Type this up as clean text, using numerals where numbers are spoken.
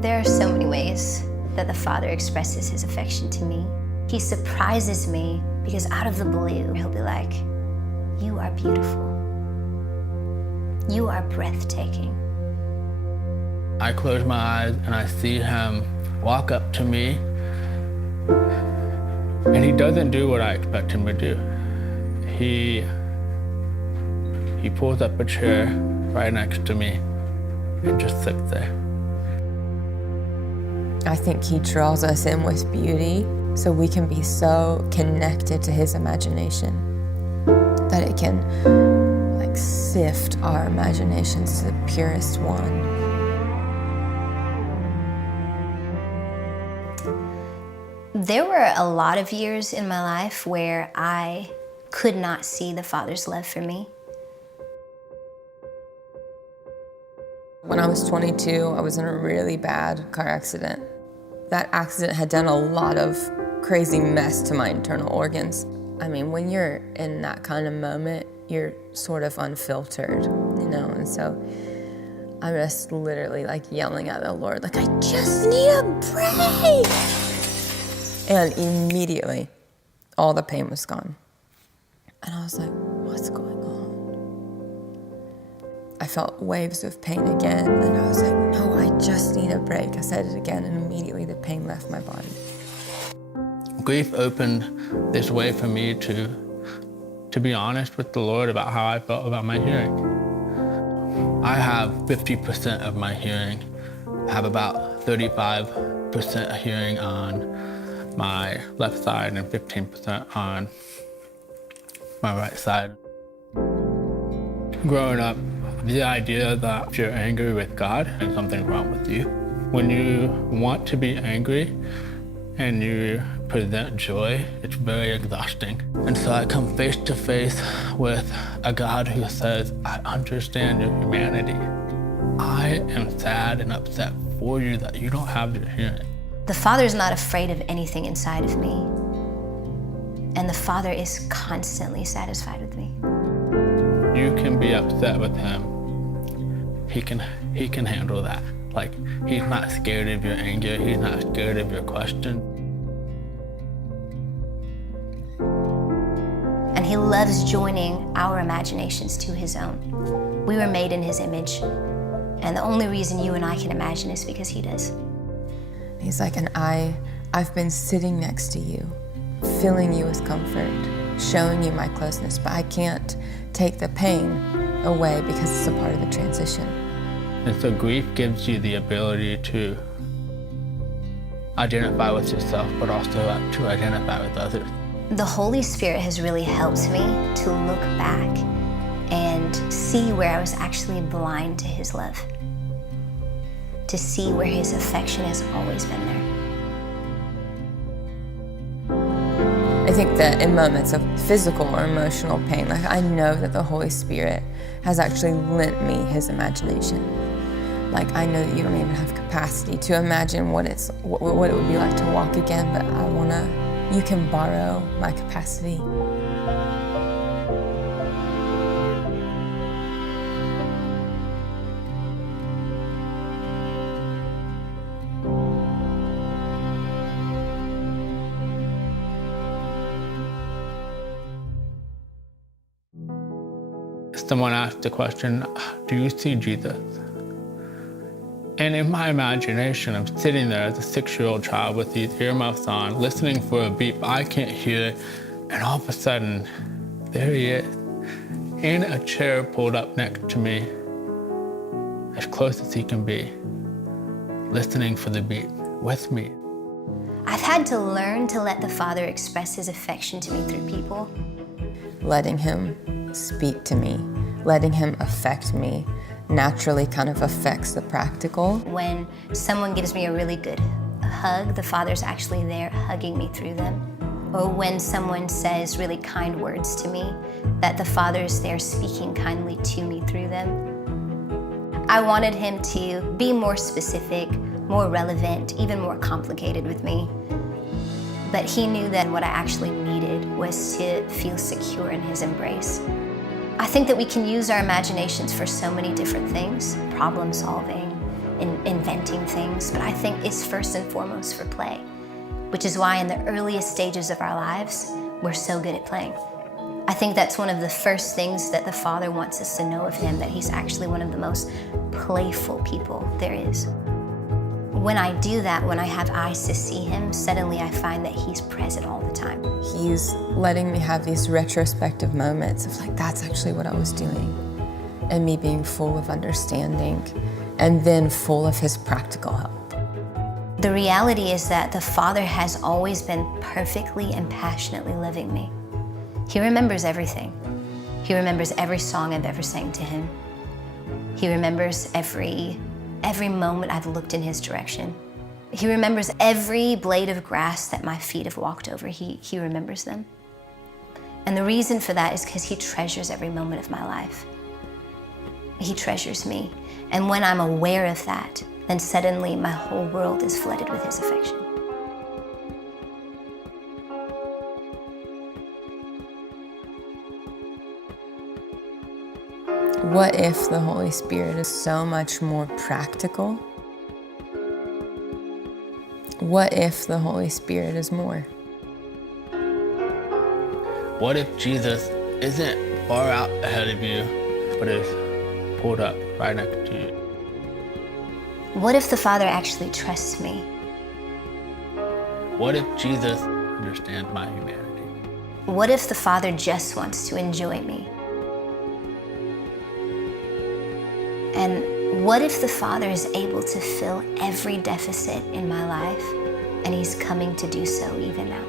There are so many ways that the Father expresses his affection to me. He surprises me because out of the blue, he'll be like, you are beautiful. You are breathtaking. I close my eyes and I see him walk up to me, and he doesn't do what I expect him to do. He pulls up a chair right next to me and just sits there. I think he draws us in with beauty so we can be so connected to his imagination that it can like sift our imaginations to the purest one. There were a lot of years in my life where I could not see the Father's love for me. When I was 22, I was in a really bad car accident. That accident had done a lot of crazy mess to my internal organs. I mean, when you're in that kind of moment, you're sort of unfiltered, you know? And so I'm just literally like yelling at the Lord, like, I just need a break. And immediately, all the pain was gone. And I was like, what's going on? I felt waves of pain again, and I was like, no, I just need a break. I said it again, and immediately the pain left my body. Grief opened this way for me to be honest with the Lord about how I felt about my hearing. I have 50% of my hearing. I have about 35% hearing on my left side and 15% on my right side. Growing up, the idea that if you're angry with God, there's something wrong with you. When you want to be angry and you present joy, it's very exhausting. And so I come face to face with a God who says, I understand your humanity. I am sad and upset for you that you don't have your hearing. The Father's not afraid of anything inside of me. And the Father is constantly satisfied with me. You can be upset with him. He can handle that. Like, he's not scared of your anger. He's not scared of your question. And he loves joining our imaginations to his own. We were made in his image. And the only reason you and I can imagine is because he does. He's like, and I've been sitting next to you, filling you with comfort, showing you my closeness, but I can't take the pain away because it's a part of the transition. And so grief gives you the ability to identify with yourself, but also to identify with others. The Holy Spirit has really helped me to look back and see where I was actually blind to his love, to see where his affection has always been there. I think that in moments of physical or emotional pain, like I know that the Holy Spirit has actually lent me his imagination. Like I know that you don't even have capacity to imagine what it would be like to walk again, but you can borrow my capacity. Someone asked the question, do you see Jesus? And in my imagination, I'm sitting there as a 6-year-old child with these earmuffs on, listening for a beep I can't hear, and all of a sudden, there he is, in a chair pulled up next to me, as close as he can be, listening for the beep with me. I've had to learn to let the Father express his affection to me through people. Letting him speak to me, letting him affect me, naturally kind of affects the practical. When someone gives me a really good hug, the Father's actually there hugging me through them. Or when someone says really kind words to me, that the Father's there speaking kindly to me through them. I wanted him to be more specific, more relevant, even more complicated with me. But he knew that what I actually needed was to feel secure in his embrace. I think that we can use our imaginations for so many different things. Problem solving, inventing things, but I think it's first and foremost for play, which is why in the earliest stages of our lives, we're so good at playing. I think that's one of the first things that the Father wants us to know of him, that he's actually one of the most playful people there is. When I do that, when I have eyes to see him, suddenly I find that he's present all the time. He's letting me have these retrospective moments of like, that's actually what I was doing. And me being full of understanding and then full of his practical help. The reality is that the Father has always been perfectly and passionately loving me. He remembers everything. He remembers every song I've ever sang to him. He remembers every moment I've looked in his direction. He remembers every blade of grass that my feet have walked over. He remembers them. And the reason for that is because he treasures every moment of my life. He treasures me. And when I'm aware of that, then suddenly my whole world is flooded with his affection. What if the Holy Spirit is so much more practical? What if the Holy Spirit is more? What if Jesus isn't far out ahead of you, but is pulled up right next to you? What if the Father actually trusts me? What if Jesus understands my humanity? What if the Father just wants to enjoy me? And what if the Father is able to fill every deficit in my life, and he's coming to do so even now?